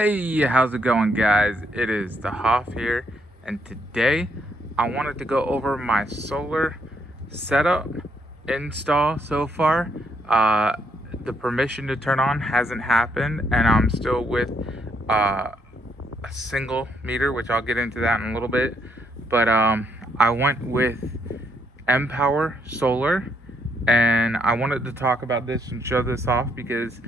Hey, how's it going, guys? It is the Hoff here, and today I wanted to go over my solar setup install so far. The permission to turn on hasn't happened, and I'm still with a single meter, which I'll get into that in a little bit. But I went with Empwr solar, and I wanted to talk about this and show this off because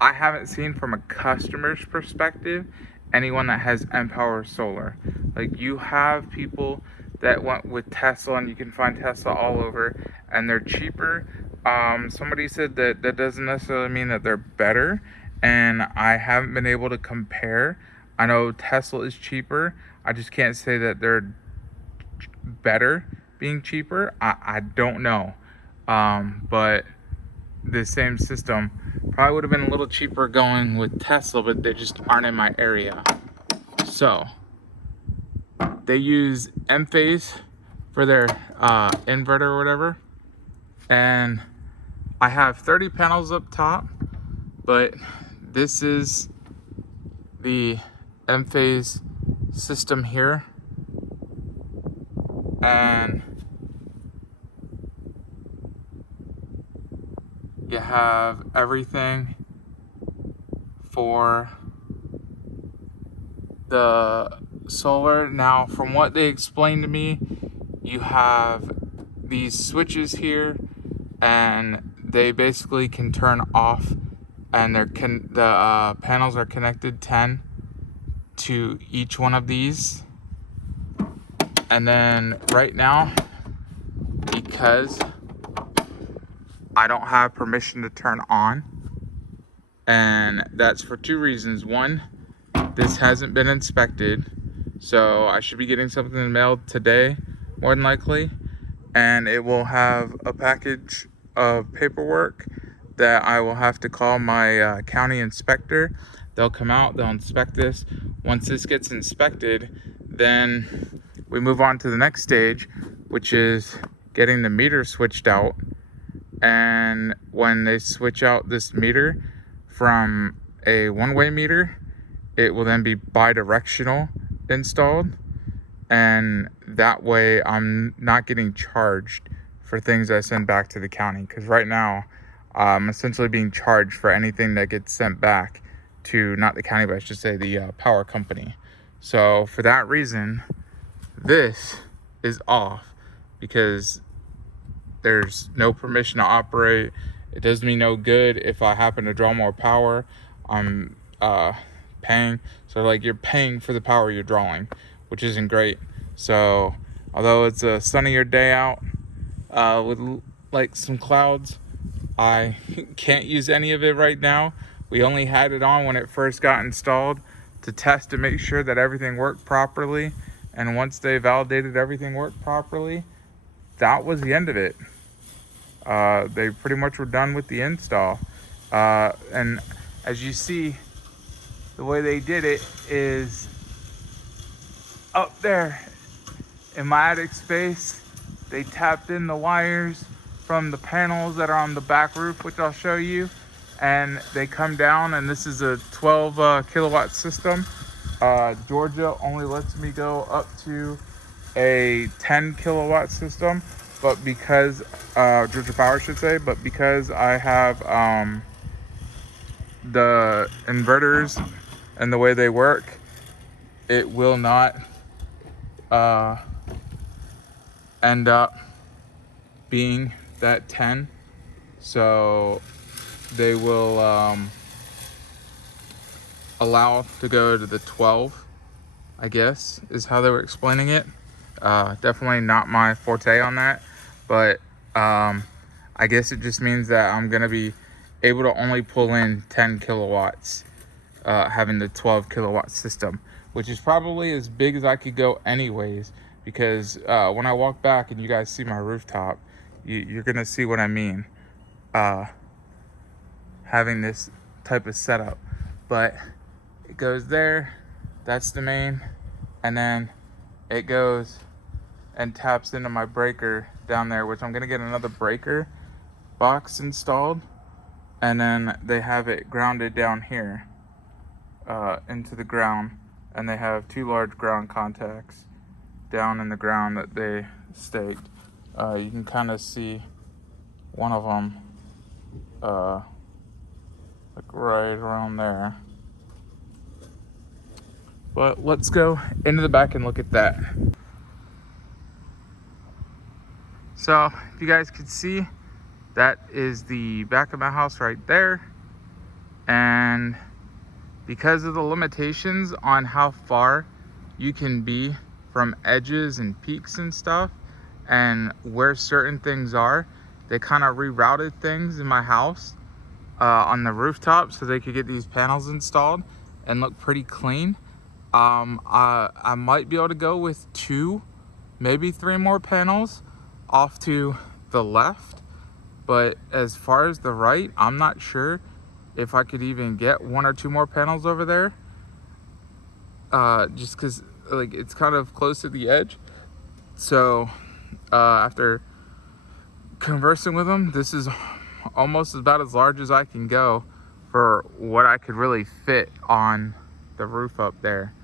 I haven't seen from a customer's perspective anyone that has Empwr solar. Like, you have people that went with Tesla, and you can find Tesla all over, and they're cheaper. Somebody said that doesn't necessarily mean that they're better, and I haven't been able to compare. I know Tesla is cheaper. I just can't say that they're better being cheaper. I don't know. But the same system probably would have been a little cheaper going with Tesla, but they just aren't in my area. So they use Empwr for their inverter or whatever, and I have 30 panels up top, but this is the Empwr system here, and you have everything for the solar. Now, from what they explained to me, you have these switches here, and they basically can turn off, and the panels are connected 10 to each one of these. And then right now, because I don't have permission to turn on, and that's for two reasons. One, this hasn't been inspected, so I should be getting something mailed today, more than likely, and it will have a package of paperwork that I will have to call my county inspector. They'll come out, they'll inspect this. Once this gets inspected, then we move on to the next stage, which is getting the meter switched out. And when they switch out this meter from a one-way meter, it will then be bi-directional installed, and that way I'm not getting charged for things I send back to the county, because right now I'm essentially being charged for anything that gets sent back to, not the county, but I should say the power company. So for that reason, this is off, because there's no permission to operate. It does me no good if I happen to draw more power. I'm paying. So, like, you're paying for the power you're drawing, which isn't great. So although it's a sunnier day out with like some clouds, I can't use any of it right now. We only had it on when it first got installed to test to make sure that everything worked properly. And once they validated everything worked properly, that was the end of it. They pretty much were done with the install. And as you see, the way they did it is up there in my attic space. They tapped in the wires from the panels that are on the back roof, which I'll show you, and they come down, and this is a 12 kilowatt system. Georgia only lets me go up to a 10 kilowatt system, but because Georgia Power should say, but because I have the inverters and the way they work, it will not end up being that 10. So they will allow to go to the 12, I guess, is how they were explaining it. Definitely not my forte on that, but I guess it just means that I'm gonna be able to only pull in 10 kilowatts, having the 12 kilowatt system, which is probably as big as I could go anyways, because when I walk back and you guys see my rooftop, you're gonna see what I mean, having this type of setup. But it goes there, that's the main, and then it goes and taps into my breaker down there, which I'm gonna get another breaker box installed, and then they have it grounded down here. into the ground, and they have 2 large ground contacts down in the ground that they staked. You can kind of see one of them like right around there. But let's go into the back and look at that. So if you guys could see, that is the back of my house right there. And because of the limitations on how far you can be from edges and peaks and stuff, and where certain things are, they kind of rerouted things in my house on the rooftop so they could get these panels installed and look pretty clean. I might be able to go with 2, maybe 3 more panels off to the left, but as far as the right, I'm not sure if I could even get 1 or 2 more panels over there, just because like it's kind of close to the edge. So after conversing with them, this is almost about as large as I can go for what I could really fit on the roof up there.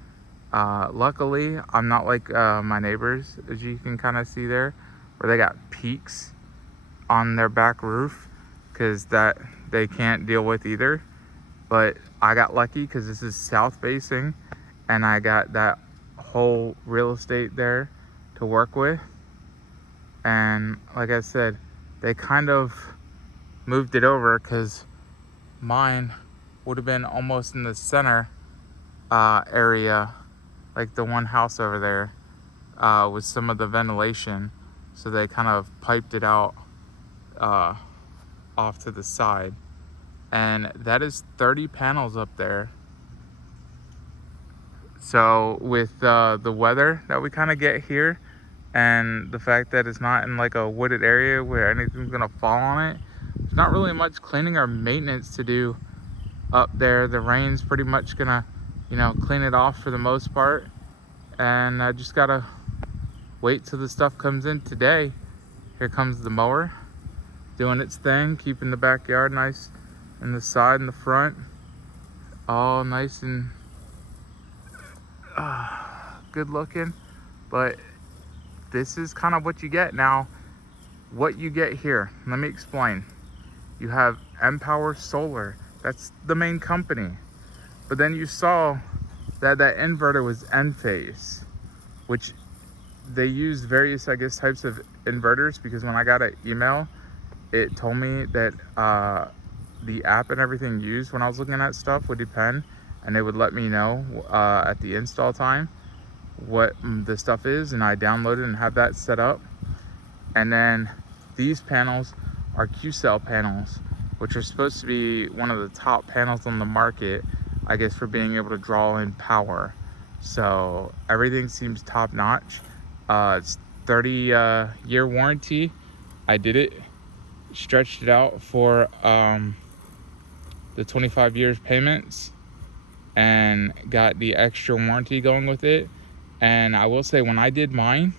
Luckily, I'm not like my neighbors, as you can kind of see there, where they got peaks on their back roof, because that they can't deal with either. But I got lucky because this is south facing, and I got that whole real estate there to work with. And like I said, they kind of moved it over because mine would have been almost in the center area, like the one house over there, with some of the ventilation. So they kind of piped it out off to the side. And that is 30 panels up there. So with the weather that we kind of get here, and the fact that it's not in like a wooded area where anything's gonna fall on it, there's not really much cleaning or maintenance to do up there. The rain's pretty much gonna, clean it off for the most part. And I just gotta wait till the stuff comes in today. Here comes the mower doing its thing, keeping the backyard nice, and the side and the front all nice and good looking. But this is kind of what you get. Now, what you get here, let me explain. You have Empwr Solar, that's the main company. But then you saw that inverter was Enphase, which they use various, I guess, types of inverters, because when I got an email, it told me that the app and everything used when I was looking at stuff would depend, and they would let me know at the install time what the stuff is, and I downloaded and have that set up. And then these panels are Q-cell panels, which are supposed to be one of the top panels on the market, I guess, for being able to draw in power. So everything seems top notch. It's 30-year warranty. I did it, stretched it out for the 25 years payments, and got the extra warranty going with it. And I will say, when I did mine,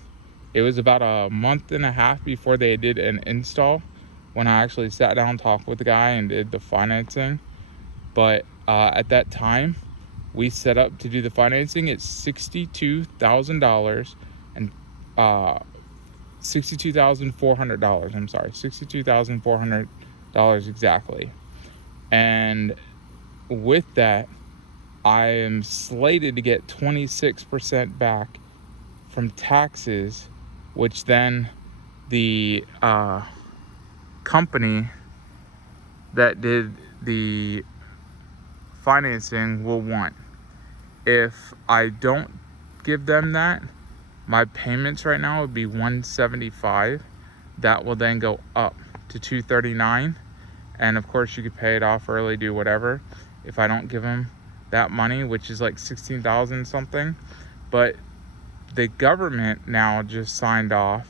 it was about a month and a half before they did an install, when I actually sat down and talked with the guy and did the financing. But at that time, we set up to do the financing at $62,000 and $62,400. I'm sorry, $62,400 exactly. And with that, I am slated to get 26% back from taxes, which then the company that did the financing will want. If I don't give them that, my payments right now would be $175. That will then go up to $239. And of course, you could pay it off early, do whatever, if I don't give them that money, which is like $16,000 something. But the government now just signed off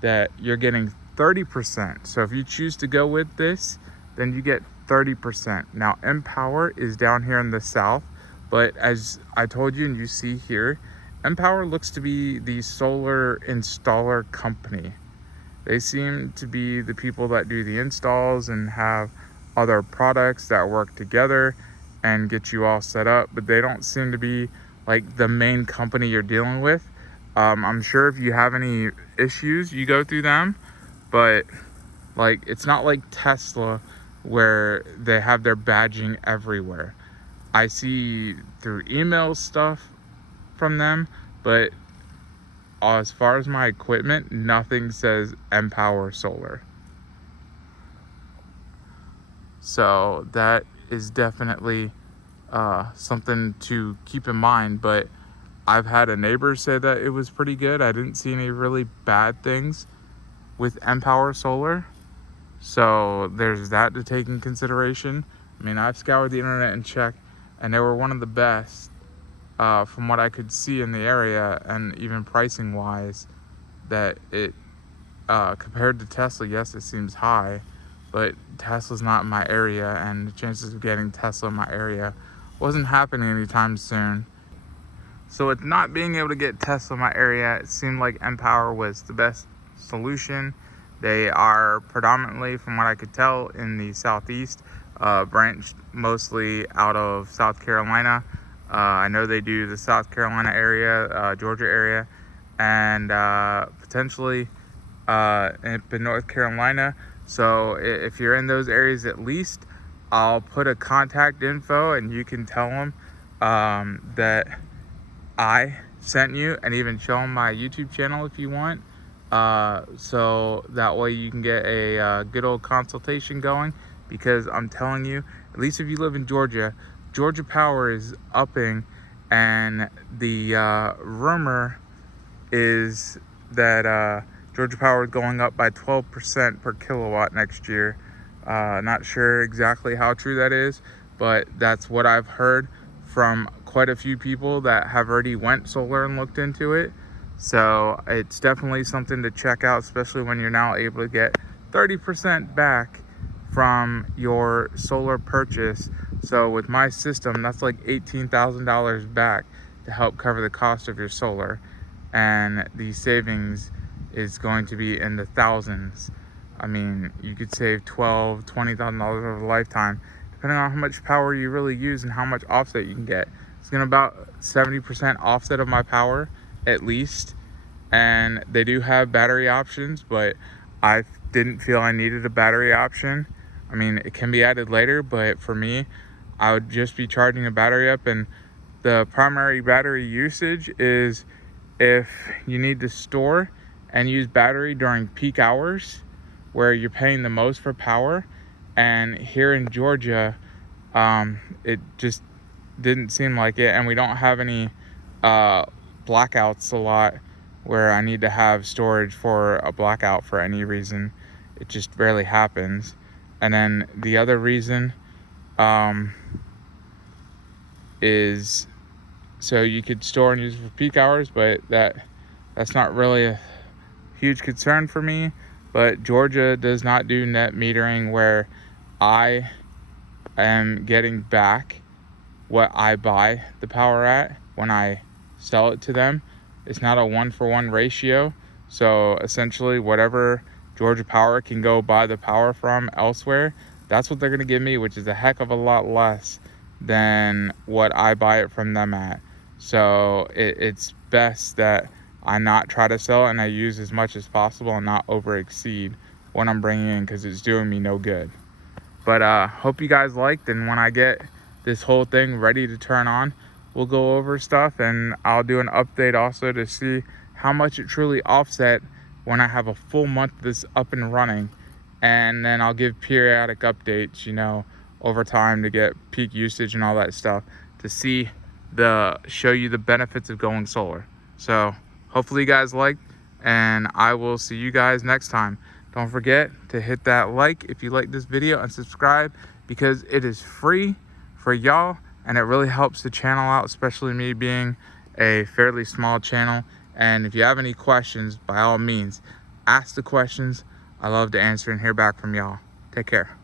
that you're getting 30%. So if you choose to go with this, then you get 30%. Now, Empwr is down here in the south, but as I told you and you see here, Empwr looks to be the solar installer company. They seem to be the people that do the installs and have other products that work together. and get you all set up, but they don't seem to be like the main company you're dealing with. I'm sure if you have any issues, you go through them, but like it's not like Tesla where they have their badging everywhere. I see through email stuff from them, but as far as my equipment, nothing says Empwr Solar. So that is definitely something to keep in mind. But I've had a neighbor say that it was pretty good. I didn't see any really bad things with Empwr Solar. So there's that to take in consideration. I mean, I've scoured the internet and checked, and they were one of the best from what I could see in the area, and even pricing wise, that it compared to Tesla, yes, it seems high, but Tesla's not in my area, and the chances of getting Tesla in my area wasn't happening anytime soon. So with not being able to get Tesla in my area, it seemed like Empwr was the best solution. They are predominantly, from what I could tell, in the southeast, branched mostly out of South Carolina. I know they do the South Carolina area, Georgia area, and potentially in North Carolina. So if you're in those areas, at least I'll put a contact info, and you can tell them that I sent you, and even show them my YouTube channel if you want. So that way you can get a good old consultation going, because I'm telling you, at least if you live in Georgia, Georgia Power is upping, and the rumor is that Georgia Power is going up by 12% per kilowatt next year. Not sure exactly how true that is, but that's what I've heard from quite a few people that have already went solar and looked into it. So it's definitely something to check out, especially when you're now able to get 30% back from your solar purchase. So with my system, that's like $18,000 back to help cover the cost of your solar, and the savings is going to be in the thousands. I mean, you could save $12,000, $20,000 over a lifetime, depending on how much power you really use and how much offset you can get. It's gonna about 70% offset of my power at least, and they do have battery options, but I didn't feel I needed a battery option. I mean, it can be added later, but for me, I would just be charging a battery up, and the primary battery usage is if you need to store and use battery during peak hours where you're paying the most for power. And here in Georgia, it just didn't seem like it, and we don't have any blackouts a lot where I need to have storage for a blackout for any reason. It just rarely happens. And then the other reason is so you could store and use it for peak hours, but that's not really a huge concern for me. But Georgia does not do net metering, where I am getting back what I buy the power at when I sell it to them. It's not a 1-for-1 ratio. So essentially, whatever Georgia Power can go buy the power from elsewhere, that's what they're going to give me, which is a heck of a lot less than what I buy it from them at. So it's best that I not try to sell it, and I use as much as possible and not over exceed what I'm bringing in, because it's doing me no good. But hope you guys liked, and when I get this whole thing ready to turn on, we'll go over stuff, and I'll do an update also to see how much it truly offset when I have a full month of this up and running. And then I'll give periodic updates, you know, over time to get peak usage and all that stuff, to show you the benefits of going solar. So hopefully you guys liked, and I will see you guys next time. Don't forget to hit that like if you like this video, and subscribe, because it is free for y'all, and it really helps the channel out, especially me being a fairly small channel. And if you have any questions, by all means, ask the questions. I love to answer and hear back from y'all. Take care.